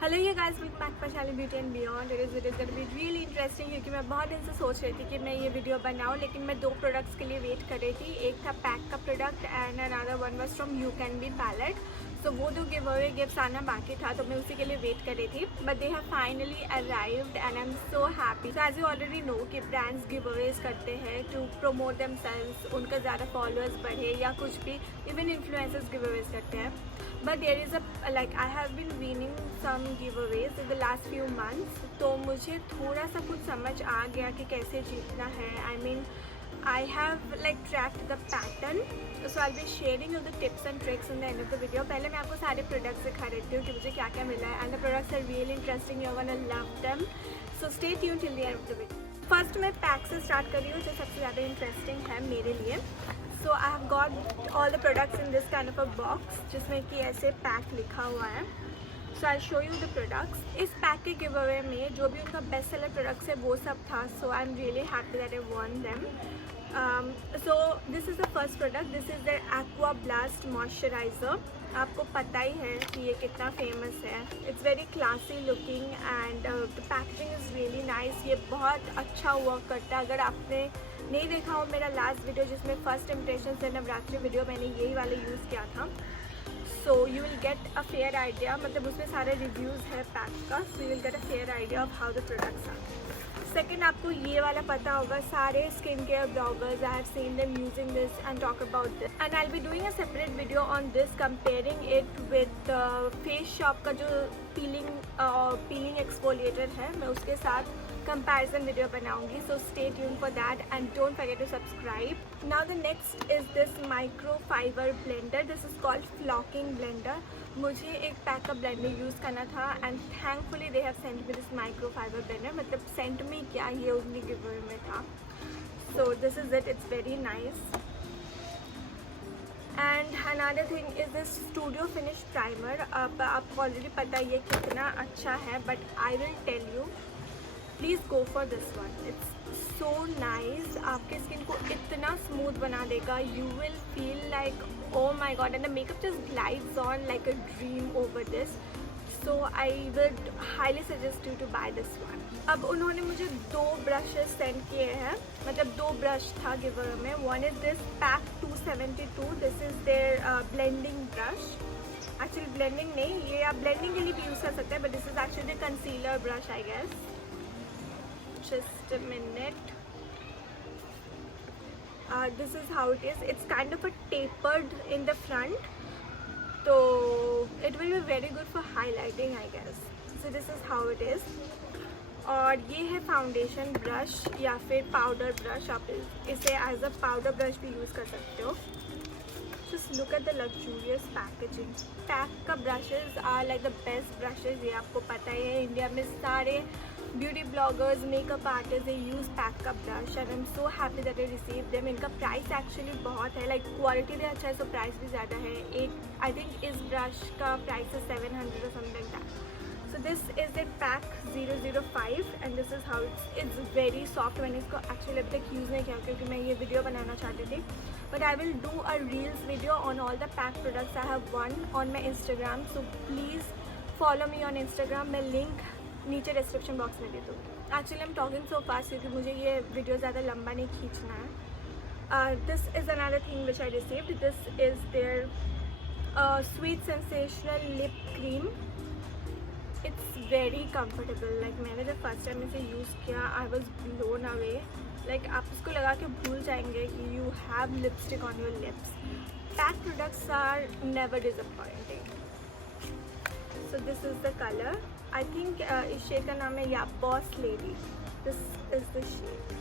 Hello ये guys, welcome back for channel beauty and beyond. It is gonna be really interesting क्योंकि मैं बहुत दिन से सोच रही थी कि मैं ये वीडियो बनाऊं, लेकिन मैं दो प्रोडक्ट्स के लिए वेट कर रही थी। एक था पैक का product and another one was from you can be palette. So वो दो गिव अवे गिफ्ट्स आना बाकी था, तो मैं उसी के लिए वेट कर रही थी। But they have finally arrived and I am so happy. So as you already know कि ब्रांड्स गिव अवेज करते हैं टू प्रमोट देमसेल्व्स, उनका ज़्यादा फॉलोअर्स बढ़े या कुछ भी। इवन इन्फ्लुएंसर्स गिव अवेज करते हैं। But there is I have been winning some giveaways in the last few months, तो मुझे थोड़ा सा कुछ समझ आ गया कि कैसे जीतना है. I have tracked the pattern, so I'll be sharing you the tips and tricks in the end of the video. पहले मैं आपको सारे products दिखा देती हूँ कि मुझे क्या क्या मिला है, and the products are really interesting. You're gonna love them, so stay tuned till the end of the video. First मैं पैक से स्टार्ट कर रही हूँ जो सबसे ज़्यादा इंटरेस्टिंग है मेरे लिए. So I have got all the products in this kind of a box जिसमें कि ऐसे पैक लिखा हुआ है. So I'll show you the products. इस पैक के गिव अवे में जो भी उनका बेस्ट सेलर प्रोडक्ट्स है वो सब था. So I'm really happy that I won them. So this is the first product. This is their Aqua Blast Moisturizer. आपको पता ही है कि ये कितना फेमस है. It's very classy looking and the packaging is really nice. ये बहुत अच्छा वर्क करता है. अगर आपने नहीं देखा हो मेरा लास्ट वीडियो जिसमें फर्स्ट इम्प्रेशन से नवरात्रि वीडियो, मैंने यही वाला यूज़ किया था. So you will get a fair idea, मतलब उसमें सारे रिव्यूज़ है पैक का. So you will get a fair idea of how the products are. Second, आपको ये वाला पता होगा, सारे skin care bloggers I have seen them using this and talk about this, and I will be doing a separate video on this comparing it with face shop का जो piling exfoliator है. मैं उसके साथ comparison video बनाऊंगी. So stay tuned for that and don't forget to subscribe. Now the next is this microfiber blender. This is called flocking blender. मुझे एक pack का ब्लेंडर यूज़ करना था and thankfully they have sent me this microfiber blender. मतलब sent me क्या, ये उनकी giveaway में था. So this is it. It's very nice. And another thing is this Studio Finish primer. अब आपको ऑलरेडी पता है ये कितना अच्छा है, but I will tell you, please go for this one. It's so nice. आपके स्किन को इतना स्मूथ बना देगा. You will feel like oh my God, and the makeup just glides on like a dream over this. So I would highly suggest you to buy this one. अब उन्होंने मुझे दो brushes send किए हैं, मतलब दो ब्रश था गिवर में. One is this PAC 272. This is their blending brush. Actually blending नहीं, ये आप ब्लेंडिंग के लिए भी यूज़ कर सकते हैं, but this is actually the concealer brush I guess. Just a minute. This is how it is. It's kind of a tapered in the front, so it will be very good for highlighting, I guess. So this is how it is. और ये है foundation brush या फिर powder brush. आप इसे as a powder brush भी use कर सकते हो. Just look at the luxurious packaging. PAC का brushes are like the best brushes. ये आपको पता ही है, इंडिया में सारे beauty bloggers, makeup artist, use PAC का brush and I am so happy that I receive them. इनका प्राइस एक्चुअली बहुत है, लाइक क्वालिटी भी अच्छा है, सो प्राइस भी ज़्यादा है. एक आई थिंक इस ब्रश का प्राइस है 700 और something that. So this is it pack 005 and this is how it's very soft. मैंने इसको एक्चुअली अभी तक यूज़ नहीं किया क्योंकि मैं ये वीडियो बनाना चाहती थी, but I will do a reels video on all the PAC products I have won on my Instagram. So please follow me on Instagram. मैं लिंक नीचे डिस्क्रिप्शन बॉक्स में दे दूँ. Actually I am talking so fast क्योंकि मुझे ये video ज़्यादा लंबा नहीं खींचना है. This is another thing which I received. This is their sweet sensational lip cream. It's very comfortable. Like मैंने जब फर्स्ट टाइम इसे यूज़ किया I was blown away. Like आप इसको लगा के भूल जाएंगे कि you have lipstick on your lips. PAC products are never disappointing. So this is the colour. I think इस शेड का नाम है या boss lady. This is the shade.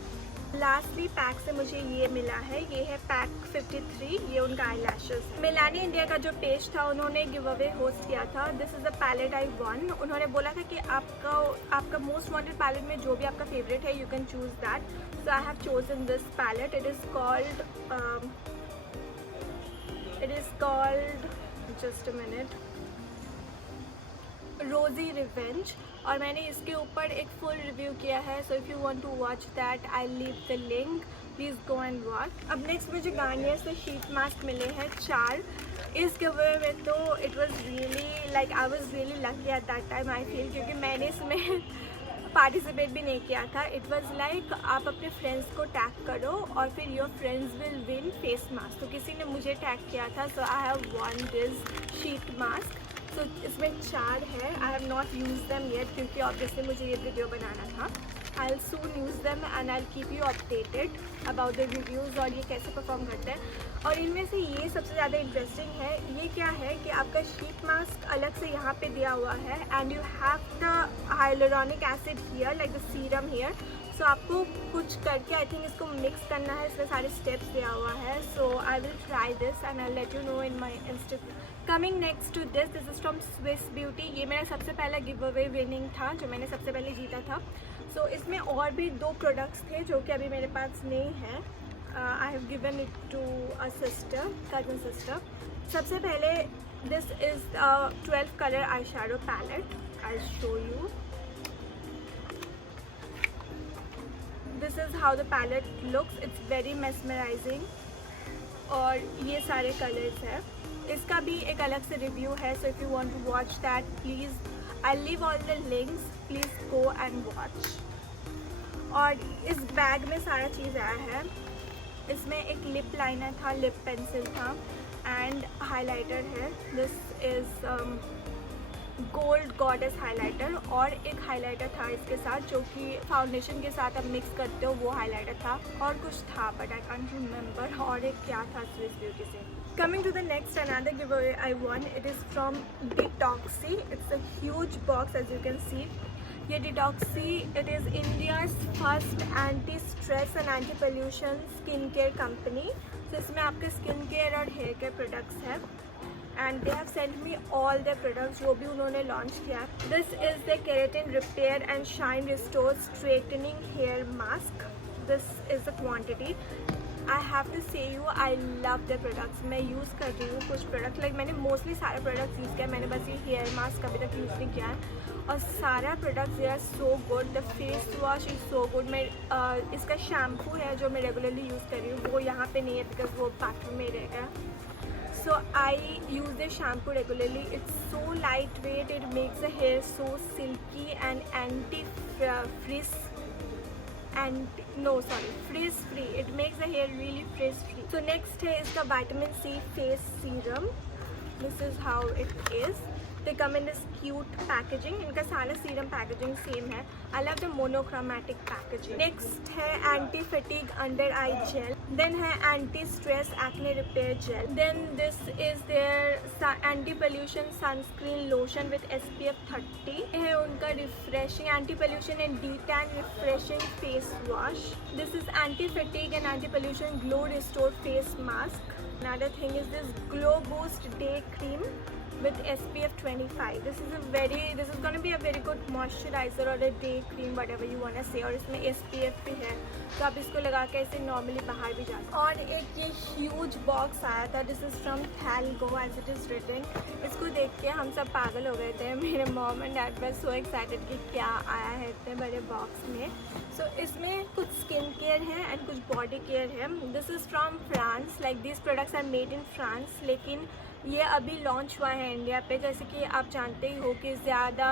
Lastly PAC से मुझे ये मिला है. ये है पैक 53. ये उनका आई लैशेस. मिलानी इंडिया का जो पेज था उन्होंने गिव अवे होस्ट किया था. This is the palette I won. उन्होंने बोला था कि आपका मोस्ट वांटेड पैलेट में जो भी आपका फेवरेट है you can choose that. So I have chosen this palette. It is called just a minute rosy revenge. और मैंने इसके ऊपर एक फुल रिव्यू किया है. So if you want to watch that I leave the link. Please go and watch. अब next मुझे Garnier से शीट मास्क मिले हैं 4। इस गिवअवे में तो it was really like I was really lucky at that time I feel, क्योंकि मैंने इसमें पार्टिसिपेट भी नहीं किया था। इट वाज लाइक आप अपने फ्रेंड्स को टैग करो और फिर your friends will win face mask. तो किसी ने मुझे टैग किया था, so I have won this sheet mask. तो इसमें 4 है। I have not use them yet, क्योंकि ऑब्वियसली मुझे ये वीडियो बनाना था। I will soon use them and I will keep you updated about the reviews और ये कैसे परफॉर्म करते हैं। और इनमें से ये सबसे ज़्यादा इंटरेस्टिंग है। ये क्या है कि आपका शीट मास्क अलग से यहाँ पे दिया हुआ है and you have the hyaluronic acid here like the serum here. So आपको कुछ करके आई थिंक इसको मिक्स करना है, इसमें सारे स्टेप्स दिया हुआ है। So I will try this and I let you know in my Instagram. Coming next to this is from Swiss beauty. ये मेरा सबसे पहला गिव अवे विनिंग था, जो मैंने सबसे पहले जीता था। सो इसमें और भी 2 प्रोडक्ट्स थे जो कि अभी मेरे पास नहीं है। I have given it to a sister, cousin sister. सबसे पहले this is 12 colour eyeshadow palette. I show you. This is how the palette looks. It's very mesmerising और ये सारे कलर्स हैं। इसका भी एक अलग से रिव्यू है, so if you want to watch that please I leave all the links, please go and watch. और इस बैग में सारा चीज़ आया है। इसमें एक लिप लाइनर था, लिप पेंसिल था एंड हाइलाइटर है। This is gold goddess highlighter और एक हाइलाइटर था इसके साथ, जो कि फाउंडेशन के साथ आप मिक्स करते हो, वो हाइलाइटर था। और कुछ था बट आई कांट रिमेंबर और एक क्या था स्विस ब्यूटी से। Coming to the next another giveaway I won. It is from Detoxy. It's a huge box as you can see. ये Detoxy, it is India's first anti-stress and anti-pollution skin care company. So इसमें आपके skin care और hair care products हैं and they have sent me all their products जो भी उन्होंने launch किया। This is the keratin repair and shine restore straightening hair mask. This is the quantity. I have to say you, I love the products. मैं use कर रही हूँ कुछ product, like मैंने मोस्टली सारे प्रोडक्ट्स यूज़ किया। मैंने बस ये हेयर मास्क अभी तक यूज़ नहीं किया है और सारा products they are so good. The face wash is so good. मैं इसका शैम्पू है जो मैं रेगुलरली यूज़ कर रही हूँ, वो यहाँ पे नहीं है बिकॉज वो बाथरूम में रहेगा। So I use this shampoo regularly. It's so lightweight. It makes the hair so silky and frizz free. It makes the hair really frizz free. So next है इसका vitamin C face serum. This is how it is. They come in this cute packaging. इनका सारा serum packaging same है। I love the monochromatic packaging. Next है anti fatigue under eye gel. Then है anti stress acne repair gel. Then this is their anti pollution sunscreen lotion with SPF 30. ये है उनका refreshing anti pollution and detan refreshing face wash. This is anti fatigue and anti pollution glow restore face mask. Another thing is this glow boost day cream with SPF 25. This is going to be a very good moisturizer or a day cream, whatever you want to say. और इसमें SPF भी है, तो आप इसको लगा के ऐसे नॉर्मली बाहर भी जा सकते। और एक ये ह्यूज बॉक्स आया था। This is from Thalgo as it is written. इसको देख के हम सब पागल हो गए थे। मेरे mom and dad were so excited कि क्या आया है इतने बड़े बॉक्स में। सो इसमें कुछ स्किन केयर है एंड कुछ बॉडी केयर है। This is from France, like this products are made in France, लेकिन ये अभी लॉन्च हुआ है इंडिया पे। जैसे कि आप जानते ही हो कि ज़्यादा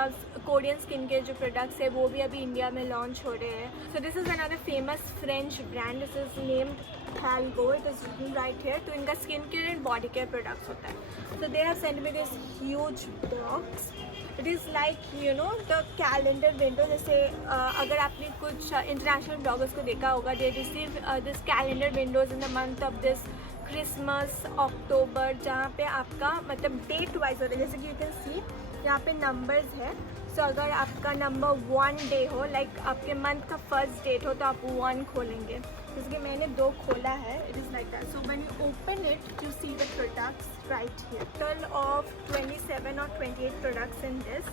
कोरियन स्किन केयर जो प्रोडक्ट्स है वो भी अभी इंडिया में लॉन्च हो रहे हैं। So this is another famous French brand. This is named Thalgo. It is written right here. तो इनका skin care and body care products होता है। So they have sent me this huge box. It is like you know the calendar window. जैसे अगर आपने कुछ international bloggers को देखा होगा, they receive this calendar windows in the month of this Christmas, October, जहाँ पे आपका मतलब डेट वाइज होता है। जैसे कि यू कैन सी यहाँ पे नंबर्स है। सो अगर आपका नंबर 1 डे हो, लाइक आपके मंथ का फर्स्ट डेट हो, तो आप 1 खोलेंगे। जैसे कि मैंने 2 खोला है। It is like that. So when you open it you see the products right here. Total of 27 और 28 प्रोडक्ट्स इन दिस।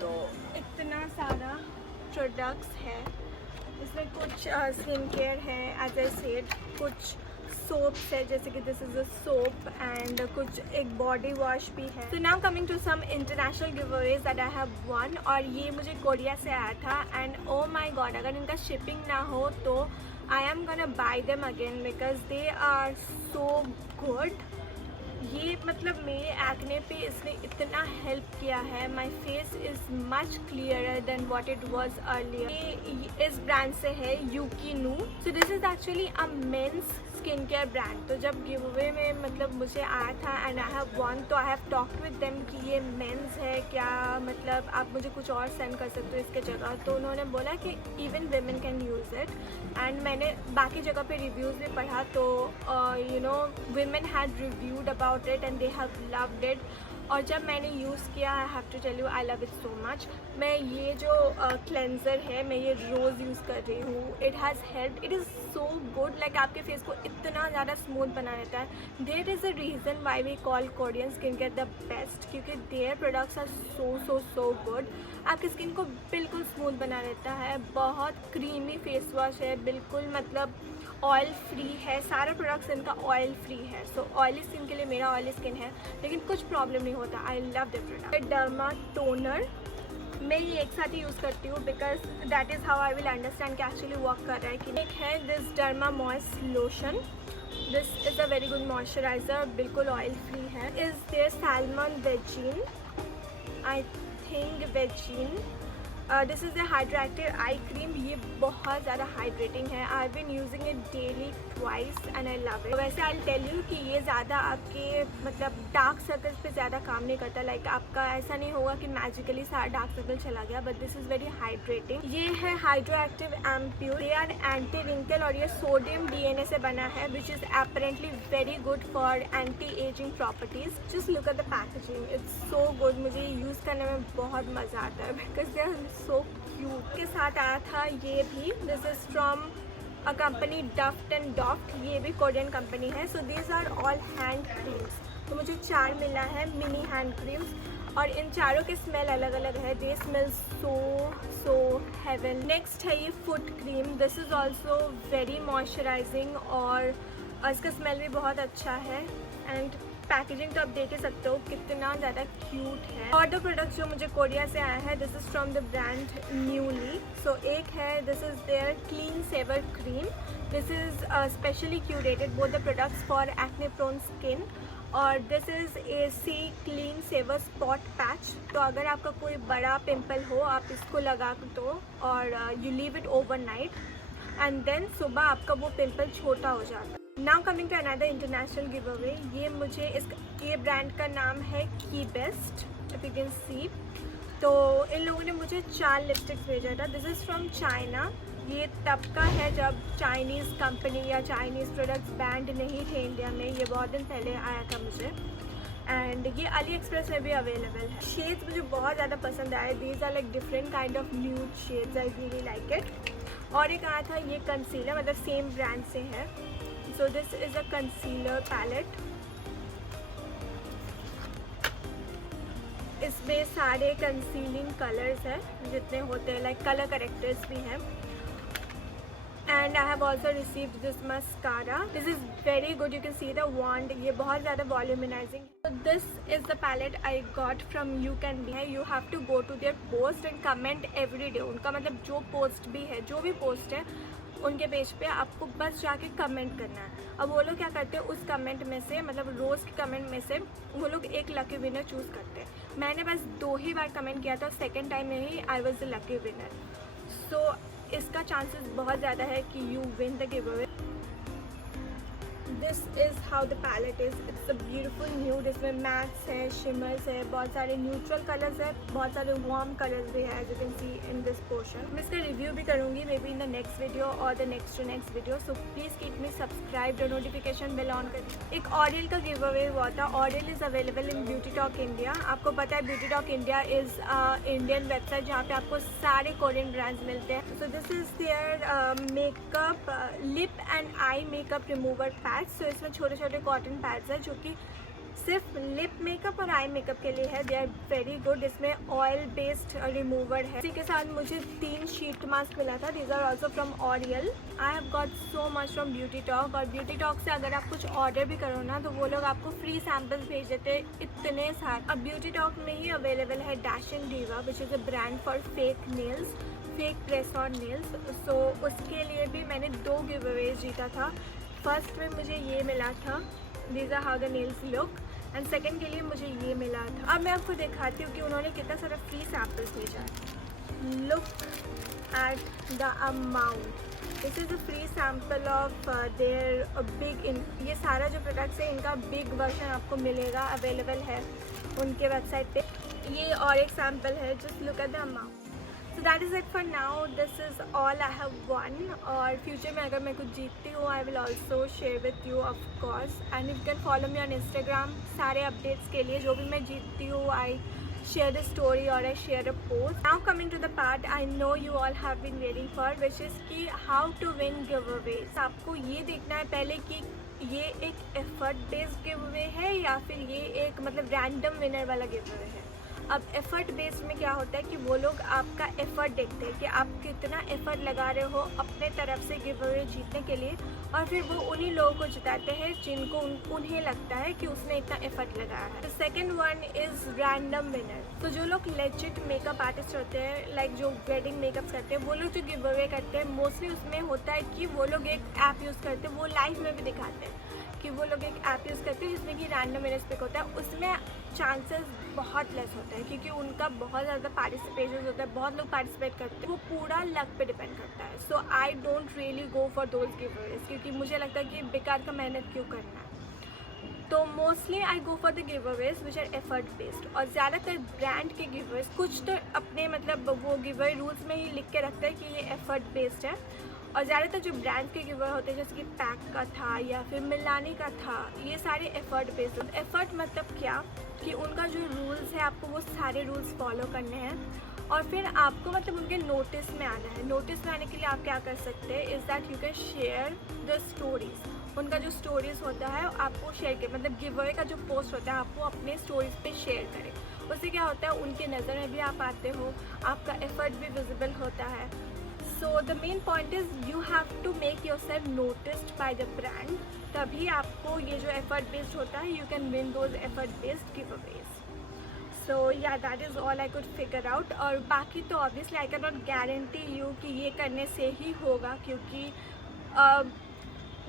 तो इतना सारा प्रोडक्ट्स है। इसमें कुछ स्किन केयर है, एज आई सेड, कुछ सोप्स है, जैसे कि this is a soap and कुछ एक बॉडी वॉश भी है। So now coming to some international giveaways that I have one. और ये मुझे कोरिया से आया था एंड ओ माय गॉड, अगर इनका शिपिंग ना हो तो I am gonna buy them again because they are so good. ये मतलब मेरे एक्ने पे इसने इतना हेल्प किया है, my face is much clearer than what it was earlier. ये इस ब्रांड से है यूकीनू। So this is actually a men's skin care brand. तो जब गिव अवे में मतलब मुझे आया था एंड आई हैव वन, तो I have talked with them कि ये मेंस है क्या, मतलब आप मुझे कुछ और सेंड कर सकते हो इसके जगह। तो उन्होंने बोला कि even women can use it. And मैंने बाकी जगह पे रिव्यूज़ भी पढ़ा, तो you know women had reviewed about it and they have loved it। और जब मैंने यूज़ किया, I have to tell you I love it so much. मैं ये जो क्लेंज़र है मैं ये रोज़ यूज़ कर रही हूँ। It has help, it is so good, like आपके फेस को इतना ज़्यादा स्मूथ बना देता है। There is a reason why we call Korean skin care the best, क्योंकि their products are so good. आपकी स्किन को बिल्कुल स्मूथ बना देता है। बहुत क्रीमी फेस वॉश है, बिल्कुल मतलब ऑयल फ्री है। सारा प्रोडक्ट्स इनका ऑयल फ्री है। सो ऑयली स्किन के लिए, मेरा ऑयली स्किन है लेकिन कुछ प्रॉब्लम नहीं होता। I love the product. Derma toner मैं ये एक साथ ही यूज़ करती हूँ because that is how I will understand कि एक्चुअली वर्क कर रहा है कि नहीं। एक है this derma moist lotion, this is a very good moisturiser, बिल्कुल ऑयल फ्री है। Is there salmon vegan, I think vegan. This is a hydrated eye cream. ये बहुत ज़्यादा हाइड्रेटिंग है। I been using it daily twice and I love it. वैसे I tell you कि ये ज़्यादा आपके मतलब डार्क सर्कल्स पे ज़्यादा काम नहीं करता। लाइक आपका ऐसा नहीं होगा कि मैजिकली सारा डार्क सर्कल चला गया, but this is very hydrating. ये है hydro active ampoule, they are anti wrinkle और ये सोडियम DNA से बना है which is apparently very good for anti aging properties. Just look at the packaging, it's so good. मुझे use करने में बहुत मज़ा आता है because they are so cute. के साथ आया था ये भी, this is from a company Duft and Doft, ये भी कोरियन कंपनी है। So these are all hand creams. तो मुझे 4 मिला है मिनी हैंड क्रीम्स और इन चारों के स्मेल अलग अलग है। They smell so heaven. Next है ये foot cream, this is also very moisturising और इसका स्मेल भी बहुत अच्छा है। एंड पैकेजिंग तो आप देख ही सकते हो कितना ज़्यादा क्यूट है। और दो प्रोडक्ट्स जो मुझे कोरिया से आया है, this is from the brand Neulii. So एक है this is their clean saver cream, this is specially curated both the products for acne prone skin. और this is AC clean saver spot patch. तो अगर आपका कोई बड़ा pimple हो आप इसको लगा दो और you leave it overnight and then सुबह आपका वो पिंपल छोटा हो जाता है। Now coming to another international giveaway. ये मुझे ये ब्रांड का नाम है की best, if you can see. तो इन लोगों ने मुझे 4 लिपस्टिक्स भेजा था। This is from China. ये तब का है जब चाइनीज़ कंपनी या चाइनीज़ प्रोडक्ट्स बैंड नहीं थे इंडिया में। ये बहुत दिन पहले आया था मुझे एंड ये अली एक्सप्रेस में भी अवेलेबल है। शेड्स मुझे बहुत ज़्यादा पसंद आए। These are like different kind of nude shades, I really like it. और एक आया था ये कंसीलर, मतलब सेम ब्रांड से है। So this is a concealer palette. इसमें सारे कंसीलिंग कलर्स हैं जितने होते हैं, लाइक कलर करेक्टर्स भी हैं। And I have also received this mascara, this is very good, you can see the wand, ये बहुत ज़्यादा वॉल्यूमिनाइजिंग। तो this is the palette I got from you can be है। You have to go to their post and comment every day. उनका मतलब जो post भी है, जो भी पोस्ट है उनके पेज पे आपको बस जाके कमेंट करना है। अब वो लोग क्या करते हैं, उस कमेंट में से मतलब रोज़ के कमेंट में से वो लोग एक लकी विनर चूज़ करते हैं। मैंने बस 2 ही बार कमेंट किया था, सेकेंड टाइम में ही I was the lucky winner. So इसका चांसेस बहुत ज़्यादा है कि you win the giveaway. This is how the palette is, it's a beautiful nude. इसमें मैट्स है, शिमर्स है, बहुत सारे न्यूट्रल कलर्स है, बहुत सारे वार्म कलर्स भी है, as you can see in this portion. मैं इसका रिव्यू भी करूँगी may be in the next video और the next video. So please keep me subscribe और नोटिफिकेशन बेल ऑन कर। एक ऑरियल का गिव अवे हुआ था। Oriel is available in Beauty Talk India. आपको पता है Beauty Talk India is Indian website जहाँ पे आपको सारे कोरियन ब्रांड्स मिलते हैं। So this is there makeup lip and eye makeup remover patch. So इसमें छोटे छोटे कॉटन पैड्स हैं जो कि सिर्फ लिप मेकअप और आई मेकअप के लिए है। They are very good. इसमें ऑयल बेस्ड रिमूवर है। इसी के साथ मुझे 3 शीट मास्क मिला था। These are also from Oriel. I have got so much from Beauty Talk. और ब्यूटी टॉक से अगर आप कुछ ऑर्डर भी करो ना तो वो लोग आपको फ्री सैम्पल्स भेज देते हैं इतने सारे। अब ब्यूटी टॉक में ही अवेलेबल है Dashing Diva which is a brand for fake nails. Fake press on nails. So उसके लिए भी मैंने 2 गिव अवेज जीता था। फर्स्ट में मुझे ये मिला था, these are how the nails look, and second के लिए मुझे ये मिला था। अब मैं आपको दिखाती हूँ कि उन्होंने कितना सारा फ्री सैम्पल्स भेजा है। Look at the amount, this is a free sample of their big in, ये सारा जो प्रोडक्ट्स है इनका बिग वर्जन आपको मिलेगा, अवेलेबल है उनके वेबसाइट पे। ये और एक सैम्पल है, just look at the amount. So that is it for now, this is all I have one. और फ्यूचर में अगर मैं कुछ जीतती हूँ I will also share with you of course, and you can follow me on Instagram सारे updates के लिए। जो भी मैं जीतती हूँ आई share the story or I share a post. Now coming to the part I know you all have been waiting for, which is कि how to win giveaways. आपको ये देखना है पहले कि ये एक एफर्ट बेस्ड गिव अवे है या फिर ये एक मतलब रैंडम विनर वाला गिव अवे है। अब एफ़र्ट बेस्ड में क्या होता है कि वो लोग आपका एफ़र्ट देखते हैं कि आप कितना एफ़र्ट लगा रहे हो अपने तरफ से गिव अवे जीतने के लिए, और फिर वो उन्हीं लोगों को जिताते हैं जिनको उन्हें लगता है कि उसने इतना एफ़र्ट लगाया है। तो second one is random winner. तो जो लोग लेजिट मेकअप आर्टिस्ट होते हैं, लाइक जो वेडिंग मेकअप करते हैं, वो लोग जो गिव अवे करते हैं मोस्टली उसमें होता है कि वो लोग एक ऐप यूज़ करते हैं, वो लाइव में भी दिखाते हैं कि वो लोग एक ऐप यूज़ करते हैं जिसमें कि रैंडम विनर्स पिक होता है। उसमें चांसेस बहुत लेस होता है क्योंकि उनका बहुत ज़्यादा पार्टिसिपेशन होता है, बहुत लोग पार्टिसिपेट करते हैं, वो पूरा लक पे डिपेंड करता है। So I don't really go for those giveaways क्योंकि मुझे लगता है कि बेकार का मेहनत क्यों करना है। तो mostly I go for the giveaways which our effort based. और ज़्यादातर ब्रांड के गिवअवेज कुछ तो अपने मतलब वो गिवअवे रूल्स में ही लिख के रखते हैं कि ये एफर्ट बेस्ड है, और ज़्यादातर जो ब्रांड के गिवअवे होते हैं जैसे कि पैक का था या फिर मिलानी का था, ये सारे एफर्ट बेस्ड होते हैं। एफर्ट मतलब क्या कि उनका जो रूल्स है आपको वो सारे रूल्स फॉलो करने हैं, और फिर आपको मतलब उनके नोटिस में आना है। नोटिस में आने के लिए आप क्या कर सकते हैं is that you can share the stories. उनका जो स्टोरीज़ होता है आपको शेयर करें, मतलब गिवअवे का जो पोस्ट होता है आपको अपने स्टोरीज़ पे शेयर करें। उससे क्या होता है उनके नज़र में भी आप आते हो, आपका एफर्ट भी विजिबल होता है। So the main point is you have to make yourself noticed by the brand, तभी आपको ये जो effort based होता है you can win those effort based giveaways. So yeah, that is all I could figure out. और बाकी तो obviously I cannot guarantee you कि ये करने से ही होगा क्योंकि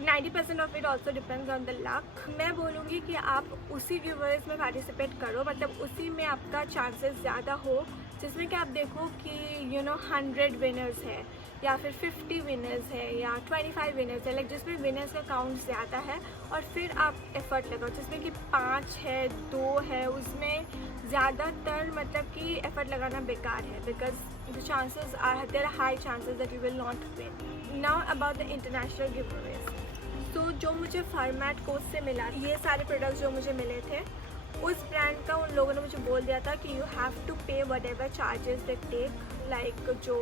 90% of it also depends on the luck. मैं बोलूँगी कि आप उसी गिवअवेज में पार्टिसिपेट करो, मतलब उसी में आपका चांसेस ज़्यादा हो जिसमें कि आप देखो कि 100 विनर्स है या फिर 50 विनर्स है या 25 विनर्स है, लाइक जिसमें विनर्स का काउंट ज़्यादा है, और फिर आप एफ़र्ट लगाओ। जिसमें कि 5 है 2 है उसमें ज़्यादातर मतलब कि एफ़र्ट लगाना बेकार है because the chances are there are high chances that you will not win. Now about the international giveaways. तो जो मुझे फॉर्मेट कोर्स से मिला, ये सारे प्रोडक्ट्स जो मुझे मिले थे उस ब्रांड का उन लोगों ने मुझे बोल दिया था कि you have to pay whatever charges they take, like जो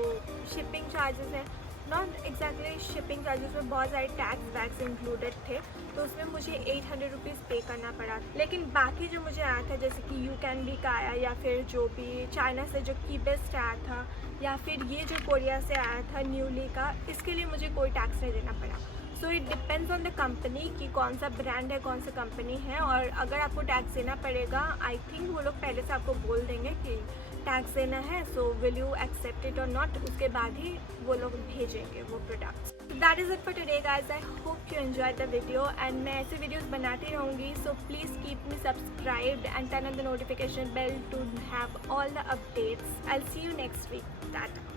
शिपिंग चार्जेस हैं, नॉट एग्जैक्टली शिपिंग चार्जेस में बहुत सारे टैक्स वैक्स इंक्लूडेड थे, तो उसमें मुझे 800 रुपीज़ पे करना पड़ा। लेकिन बाकी जो मुझे आया था जैसे कि यू कैन बी का आया, या फिर जो भी चाइना से जो की बेस्ट आया था, या फिर ये जो कोरिया से आया था न्यूली का, इसके लिए मुझे कोई टैक्स नहीं देना पड़ा। So it depends on the company कि कौन सा ब्रांड है, कौन सा कंपनी है, और अगर आपको टैक्स देना पड़ेगा आई थिंक वो लोग पहले से आपको बोल देंगे कि टैक्स देना है, so will you accept it और नॉट, उसके बाद ही वो लोग भेजेंगे वो products. That is it for today guys, I hope you enjoy the video and मैं ऐसे वीडियोस बनाती रहूँगी, so please keep me subscribed and turn on the notification bell to have all the updates. I will see you next week. Tata.